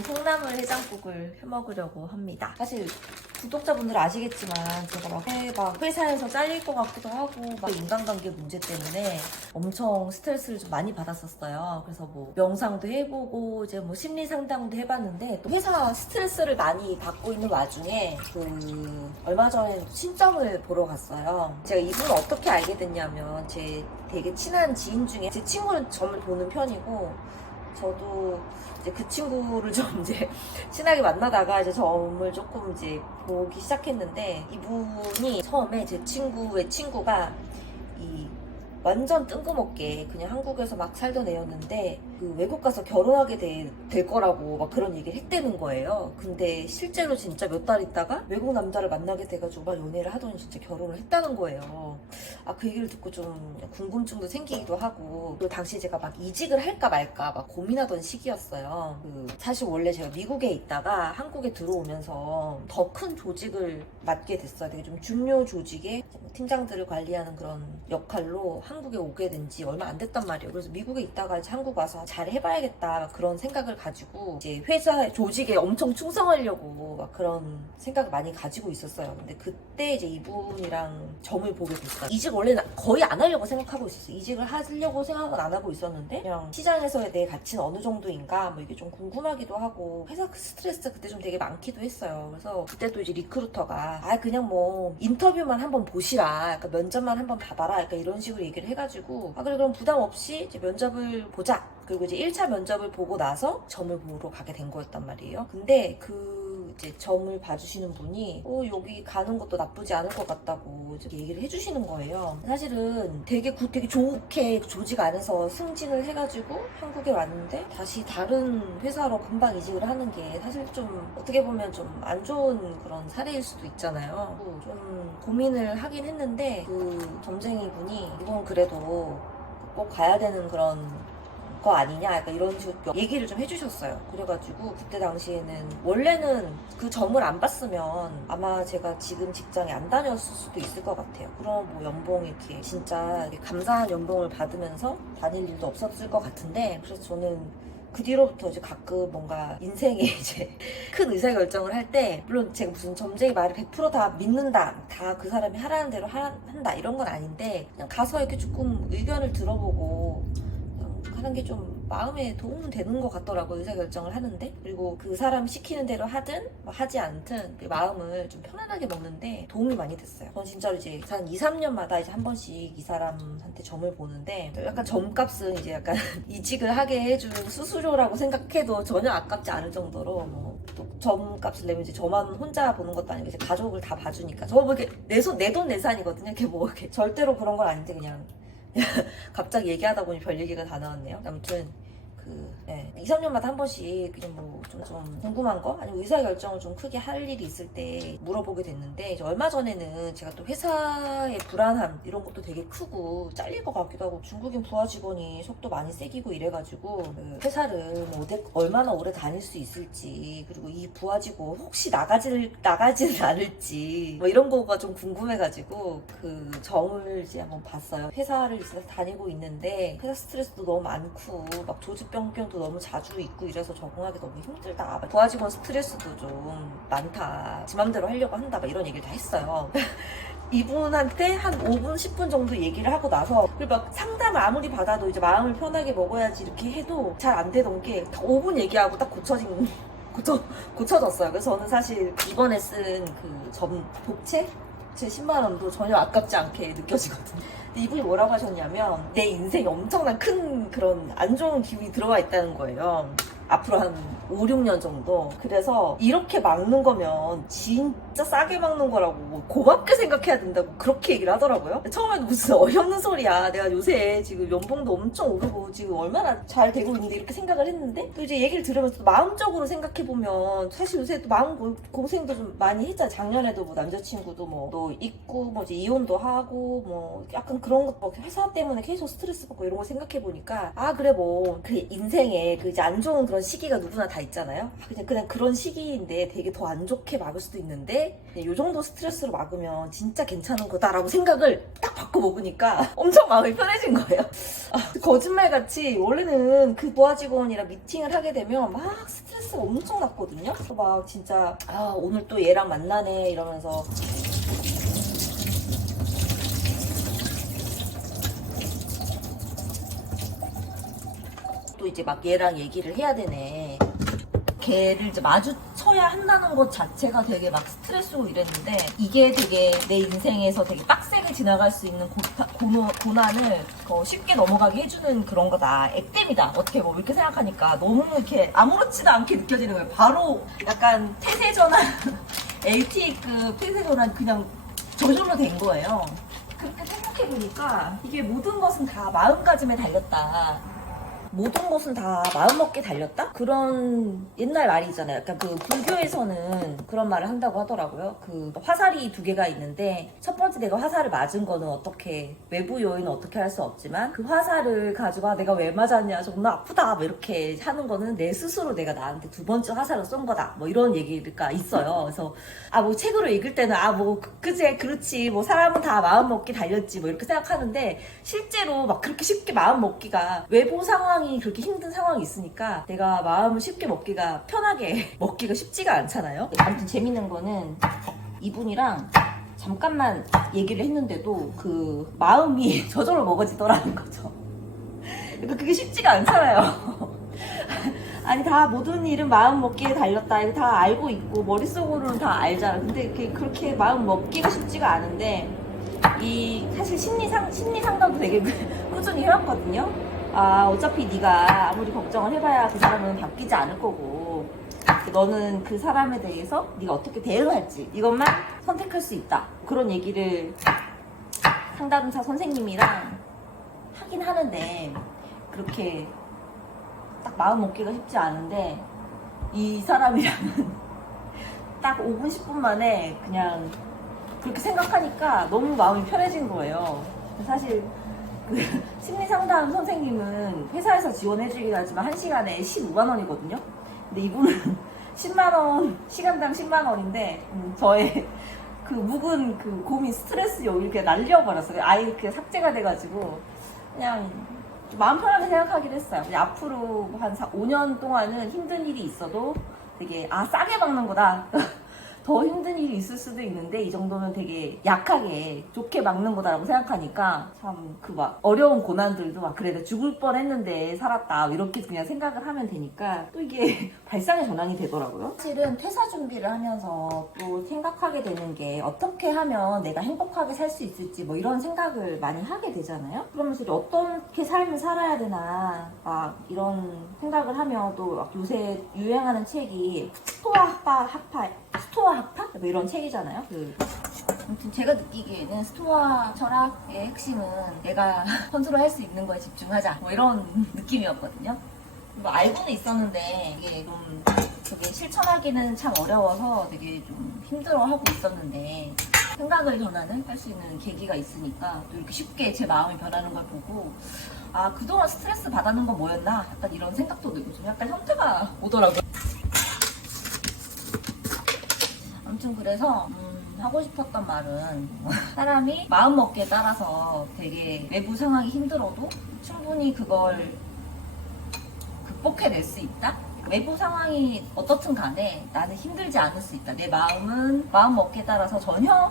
오늘은 콩나물 해장국을 해먹으려고 합니다. 사실 구독자분들 아시겠지만 제가 막 회사에서 잘릴 것 같기도 하고 막 인간관계 문제 때문에 엄청 스트레스를 좀 많이 받았었어요. 그래서 뭐 명상도 해보고 이제 뭐 심리 상담도 해봤는데 또 회사 스트레스를 많이 받고 있는 와중에 얼마 전에 신점을 보러 갔어요. 제가 이분을 어떻게 알게 됐냐면 제 되게 친한 지인 중에 제 친구는 점을 보는 편이고 저도 이제 그 친구를 좀 이제 친하게 만나다가 이제 점을 조금 이제 보기 시작했는데 이분이 처음에 제 친구의 친구가 완전 뜬금없게 그냥 한국에서 막 살던 애였는데 그 외국 가서 결혼하게 될 거라고 막 그런 얘기를 했다는 거예요. 근데 실제로 진짜 몇 달 있다가 외국 남자를 만나게 돼가지고 막 연애를 하더니 진짜 결혼을 했다는 거예요. 그 얘기를 듣고 좀 궁금증도 생기기도 하고 또 당시 제가 막 이직을 할까 말까 막 고민하던 시기였어요. 사실 원래 제가 미국에 있다가 한국에 들어오면서 더 큰 조직을 맡게 됐어요. 되게 좀 중요 조직의 팀장들을 관리하는 그런 역할로 한국에 오게 된 지 얼마 안 됐단 말이에요. 그래서 미국에 있다가 이제 한국 와서 잘 해봐야겠다 그런 생각을 가지고 이제 회사 조직에 엄청 충성하려고 막 그런 생각을 많이 가지고 있었어요. 근데 그때 이제 이분이랑 점을 보게 됐어요. 이직 원래 거의 안 하려고 생각하고 있었어요. 이직을 하려고 생각은 안 하고 있었는데 그냥 시장에서의 내 가치는 어느 정도인가 뭐 이게 좀 궁금하기도 하고 회사 스트레스 그때 좀 되게 많기도 했어요. 그래서 그때 또 이제 리크루터가 그냥 뭐 인터뷰만 한번 보시라, 약간 면접만 한번 봐봐라, 약간 이런 식으로 얘기를 해가지고 그래 그럼 부담 없이 이제 면접을 보자. 그리고 이제 1차 면접을 보고 나서 점을 보러 가게 된 거였단 말이에요. 근데 이제 점을 봐주시는 분이 여기 가는 것도 나쁘지 않을 것 같다고 이제 얘기를 해주시는 거예요. 사실은 되게 좋게 조직 안에서 승진을 해가지고 한국에 왔는데 다시 다른 회사로 금방 이직을 하는 게 사실 좀 어떻게 보면 좀 안 좋은 그런 사례일 수도 있잖아요. 좀 고민을 하긴 했는데 그 점쟁이 분이 이건 그래도 꼭 가야 되는 그런 거 아니냐 약간 이런 식으로 얘기를 좀 해주셨어요. 그래가지고 그때 당시에는 원래는 그 점을 안 봤으면 아마 제가 지금 직장에 안 다녔을 수도 있을 것 같아요. 그럼 뭐 연봉 이렇게 진짜 이렇게 감사한 연봉을 받으면서 다닐 일도 없었을 것 같은데 그래서 저는 그 뒤로부터 이제 가끔 뭔가 인생에 이제 큰 의사결정을 할 때 물론 제가 무슨 점쟁이 말을 100%다 믿는다, 다 그 사람이 하라는 대로 한다 이런 건 아닌데 그냥 가서 이렇게 조금 의견을 들어보고 하는 게 좀 마음에 도움은 되는 것 같더라고요. 의사결정을 하는데. 그리고 그 사람 시키는 대로 하든 하지 않든 마음을 좀 편안하게 먹는데 도움이 많이 됐어요. 전 진짜로 이제 한 2, 3년마다 이제 한 번씩 이 사람한테 점을 보는데 약간 점값은 이제 약간 이직을 하게 해준 수수료라고 생각해도 전혀 아깝지 않을 정도로 또 점값을 내면 이제 저만 혼자 보는 것도 아니고 이제 가족을 다 봐주니까 저 뭐 이렇게 내 돈 내산이거든요. 이렇게 뭐 이렇게 절대로 그런 건 아닌데 그냥 갑자기 얘기하다 보니 별 얘기가 다 나왔네요. 아무튼 2, 3년마다 한 번씩 그냥 뭐 좀 궁금한 거 아니면 의사결정을 좀 크게 할 일이 있을 때 물어보게 됐는데 이제 얼마 전에는 제가 또 회사의 불안함 이런 것도 되게 크고 잘릴 것 같기도 하고 중국인 부하 직원이 속도 많이 세기고 이래가지고 회사를 뭐 얼마나 오래 다닐 수 있을지 그리고 이 부하 직원 혹시 나가지는 않을지 뭐 이런 거가 좀 궁금해가지고 그 점을 이제 한번 봤어요. 회사를 이제 다니고 있는데 회사 스트레스도 너무 많고 막 조직병도 너무 자주 있고 이래서 적응하기 너무 힘들다. 부하 직원 스트레스도 좀 많다. 지 맘대로 하려고 한다. 막 이런 얘기를 다 했어요. 이분한테 한 5분, 10분 정도 얘기를 하고 나서 그리고 막 상담을 아무리 받아도 이제 마음을 편하게 먹어야지 이렇게 해도 잘 안 되던 게 5분 얘기하고 딱 고쳐졌어요. 그래서 저는 사실 이번에 쓴 그 점 복채? 제 10만 원도 전혀 아깝지 않게 느껴지거든요. 근데 이분이 뭐라고 하셨냐면 내 인생에 엄청난 큰 그런 안 좋은 기운이 들어와 있다는 거예요. 앞으로 한 5, 6년 정도. 그래서 이렇게 막는 거면 진짜 싸게 막는 거라고 고맙게 생각해야 된다고 그렇게 얘기를 하더라고요. 처음에는 무슨 어이없는 소리야. 내가 요새 지금 연봉도 엄청 오르고 지금 얼마나 잘 되고 있는데 이렇게 생각을 했는데 또 이제 얘기를 들으면서 또 마음적으로 생각해보면 사실 요새 또 마음 고생도 좀 많이 했잖아. 작년에도 뭐 남자친구도 뭐 또 있고 뭐 이제 이혼도 하고 뭐 약간 그런 것 회사 때문에 계속 스트레스 받고 이런 걸 생각해보니까 그래 뭐 그 인생에 그 이제 안 좋은 그런 그런 시기가 누구나 다 있잖아요. 그냥 그런 시기인데 되게 더 안 좋게 막을 수도 있는데 이 정도 스트레스로 막으면 진짜 괜찮은 거다라고 생각을 딱 바꿔 먹으니까 엄청 마음이 편해진 거예요. 거짓말같이 원래는 그 부하 직원이랑 미팅을 하게 되면 막 스트레스가 엄청 났거든요. 그래서 막 진짜 오늘 또 얘랑 만나네 이러면서 또 이제 막 얘랑 얘기를 해야 되네. 걔를 이제 마주쳐야 한다는 것 자체가 되게 막 스트레스고 이랬는데 이게 되게 내 인생에서 되게 빡세게 지나갈 수 있는 고난을 쉽게 넘어가게 해주는 그런 거다. 액땜이다. 어떻게 뭐 이렇게 생각하니까 너무 이렇게 아무렇지도 않게 느껴지는 거예요. 바로 약간 태세전환 LTE급 태세전환 그냥 저절로 된 거예요. 그렇게 생각해보니까 이게 모든 것은 다 마음가짐에 달렸다. 모든 것은 다 마음먹기에 달렸다? 그런 옛날 말이 있잖아요. 약간 그 불교에서는 그런 말을 한다고 하더라고요. 그 화살이 두 개가 있는데 첫 번째 내가 화살을 맞은 거는 어떻게 외부 요인은 어떻게 할 수 없지만 그 화살을 가지고 내가 왜 맞았냐 정말 아프다 뭐 이렇게 하는 거는 내 스스로 내가 나한테 두 번째 화살을 쏜 거다 뭐 이런 얘기가 있어요. 그래서 뭐 책으로 읽을 때는 뭐 그제 그렇지 뭐 사람은 다 마음먹기 달렸지 뭐 이렇게 생각하는데 실제로 막 그렇게 쉽게 마음먹기가 외부 상황 그렇게 힘든 상황이 있으니까 내가 마음을 쉽게 먹기가 편하게 먹기가 쉽지가 않잖아요. 아무튼 재밌는 거는 이분이랑 잠깐만 얘기를 했는데도 그 마음이 저절로 먹어지더라는 거죠. 그러니까 그게 쉽지가 않잖아요. 아니 다 모든 일은 마음 먹기에 달렸다 이거 다 알고 있고 머릿속으로는 다 알잖아. 근데 그렇게 마음 먹기가 쉽지가 않은데 이 사실 심리 상담도 되게 꾸준히 해왔거든요. 어차피 네가 아무리 걱정을 해봐야 그 사람은 바뀌지 않을 거고 너는 그 사람에 대해서 네가 어떻게 대응할지 이것만 선택할 수 있다. 그런 얘기를 상담사 선생님이랑 하긴 하는데 그렇게 딱 마음 먹기가 쉽지 않은데 이 사람이랑은 딱 5분 10분 만에 그냥 그렇게 생각하니까 너무 마음이 편해진 거예요. 사실 그 심리상담 선생님은 회사에서 지원해주긴 하지만 1시간에 15만 원이거든요. 근데 이분은 10만 원, 시간당 10만 원인데 저의 그 묵은 그 고민 스트레스요 이렇게 날려버렸어요. 아예 이렇게 삭제가 돼가지고 그냥 마음 편하게 생각하기로 했어요. 앞으로 한 5년 동안은 힘든 일이 있어도 되게 싸게 막는 거다. 더 힘든 일이 있을 수도 있는데 이 정도는 되게 약하게 좋게 막는 거다라고 생각하니까 참 그 막 어려운 고난들도 막 그래 나 죽을 뻔했는데 살았다 이렇게 그냥 생각을 하면 되니까 또 이게 발상의 전환이 되더라고요. 사실은 퇴사 준비를 하면서 또 생각하게 되는 게 어떻게 하면 내가 행복하게 살 수 있을지 뭐 이런 생각을 많이 하게 되잖아요. 그러면서 어떻게 삶을 살아야 되나 막 이런 생각을 하면 또 막 요새 유행하는 책이 스토아 학파? 뭐 이런 책이잖아요. 아무튼 제가 느끼기에는 스토아 철학의 핵심은 내가 컨트롤 할 수 있는 거에 집중하자 뭐 이런 느낌이었거든요. 뭐 알고는 있었는데 이게 좀 되게 실천하기는 참 어려워서 되게 좀 힘들어하고 있었는데 생각을 전환을 할 수 있는 계기가 있으니까 또 이렇게 쉽게 제 마음이 변하는 걸 보고 그동안 스트레스 받았는 건 뭐였나 약간 이런 생각도 들고 좀 약간 현타가 오더라고요. 아무튼 그래서 하고 싶었던 말은 사람이 마음먹기에 따라서 되게 외부 상황이 힘들어도 충분히 그걸 극복해낼 수 있다? 외부 상황이 어떻든 간에 나는 힘들지 않을 수 있다. 내 마음은 마음먹기에 따라서 전혀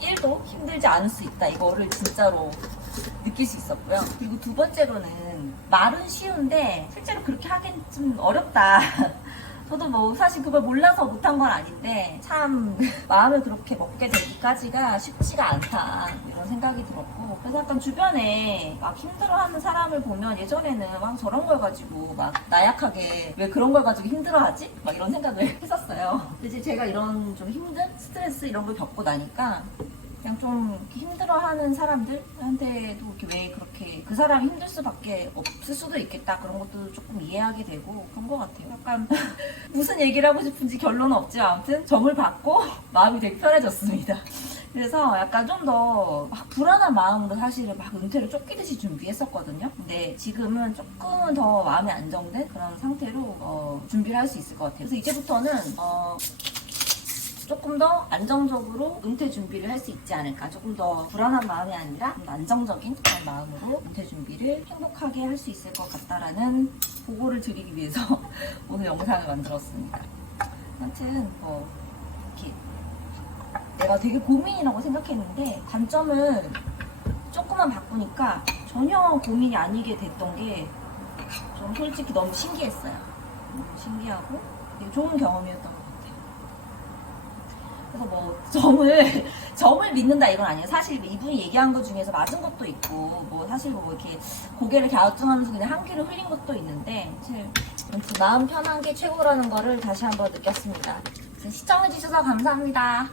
1도 힘들지 않을 수 있다. 이거를 진짜로 느낄 수 있었고요. 그리고 두 번째로는 말은 쉬운데 실제로 그렇게 하긴 좀 어렵다. 저도 뭐 사실 그걸 몰라서 못한 건 아닌데 참 마음을 그렇게 먹게 되기까지가 쉽지가 않다 이런 생각이 들었고 그래서 약간 주변에 막 힘들어하는 사람을 보면 예전에는 막 저런 걸 가지고 막 나약하게 왜 그런 걸 가지고 힘들어하지? 막 이런 생각을 했었어요. 근데 이제 제가 이런 좀 힘든 스트레스 이런 걸 겪고 나니까 그냥 좀 힘들어하는 사람들한테도 이렇게 왜 그렇게 그 사람이 힘들 수밖에 없을 수도 있겠다 그런 것도 조금 이해하게 되고 그런 것 같아요. 약간 무슨 얘기를 하고 싶은지 결론은 없지만 아무튼 점을 받고 마음이 되게 편해졌습니다. 그래서 약간 좀 더 불안한 마음으로 사실은 막 은퇴를 쫓기듯이 준비했었거든요. 근데 지금은 조금은 더 마음이 안정된 그런 상태로 준비를 할 수 있을 것 같아요. 그래서 이제부터는 조금 더 안정적으로 은퇴 준비를 할 수 있지 않을까. 조금 더 불안한 마음이 아니라 좀 안정적인 그런 마음으로 은퇴 준비를 행복하게 할 수 있을 것 같다라는 보고를 드리기 위해서 오늘 영상을 만들었습니다. 아무튼 이렇게 내가 되게 고민이라고 생각했는데 단점은 조금만 바꾸니까 전혀 고민이 아니게 됐던 게 좀 솔직히 너무 신기했어요. 너무 신기하고 되게 좋은 경험이었던 것 같아요. 그래서 뭐 점을 믿는다 이건 아니에요. 사실 이분이 얘기한 것 중에서 맞은 것도 있고 뭐 사실 뭐 이렇게 고개를 갸우뚱하면서 그냥 한 귀로 흘린 것도 있는데 사실 마음 편한 게 최고라는 거를 다시 한번 느꼈습니다. 시청해주셔서 감사합니다.